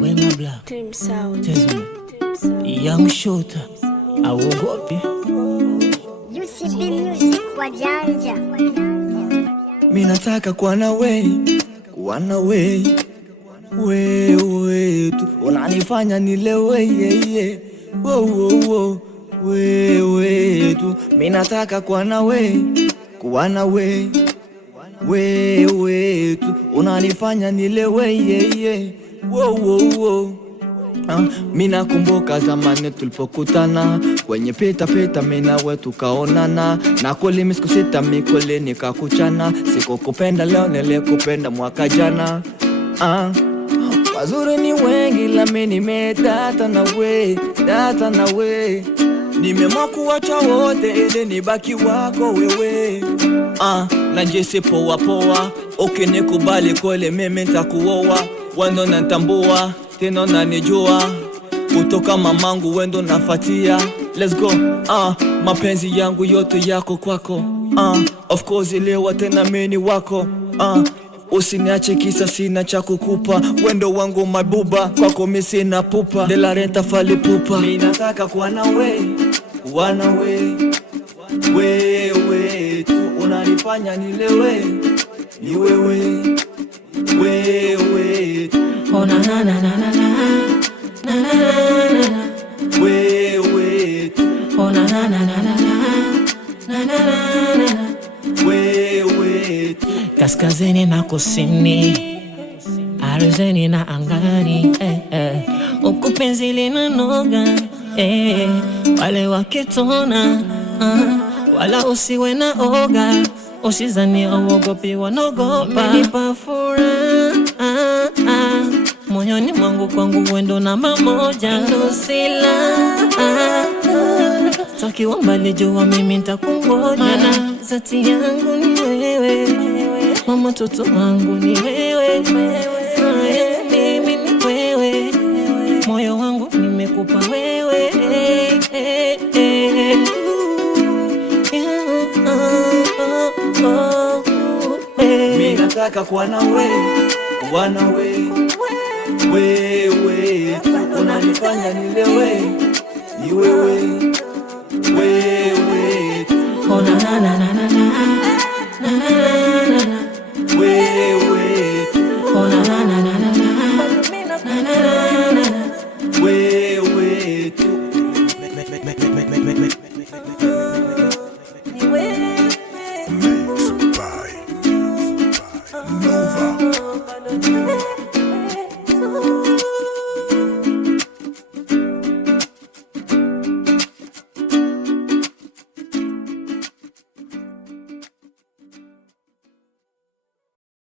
Wenga Black Team Sound. Tezma Young Shooter Awogopi UCB Music kwa janja. Minataka kuwa na we wewe tu unanifanya nilewe wewe tu minataka kuwa na wewe tu unanifanya nilewe Mina kumbuka zamani tulipokutana kwenye pita mina we tukaonana na kule misiku sita mikole nikakuchana sikukupenda leo nilikupenda mwaka jana wazuri ni wengi la mimi nimedata na we nimeamua kuacha wote ili nibaki wako wewe na jesi poa ukinikubali kweli mimi nitakuoa wendo natambua tena nanijua kutoka mamangu wendo nafatia let's go mapenzi yangu yote yako kwako of course leo tena mimi wako usiniache kisa sina cha kukupa wendo wangu mabuba kwako mimi sina pupa de la renta fali pupa mimi nataka kuwa na wewe tu unanifanya nilewe ni wewe Oh na na na na na na wewe tu Oh na na na na na wewe tu Kaskazini na kusini ardhini na angani Huku penzi linanoga wale wakitona wala usiwe na oga usizani uogopi wanogopa umenipa furaha moyoni mwangu kwangu wendo namba moja Lucila takiwa mbali jua mimi nitakungoja maana zati yangu ni wewe mama toto wangu ni wewe mimi ni wewe moyo wangu nimekupa wewe mimi nataka kuwa na wewe unanifanya nilewe ni wewe Oh na na na na na na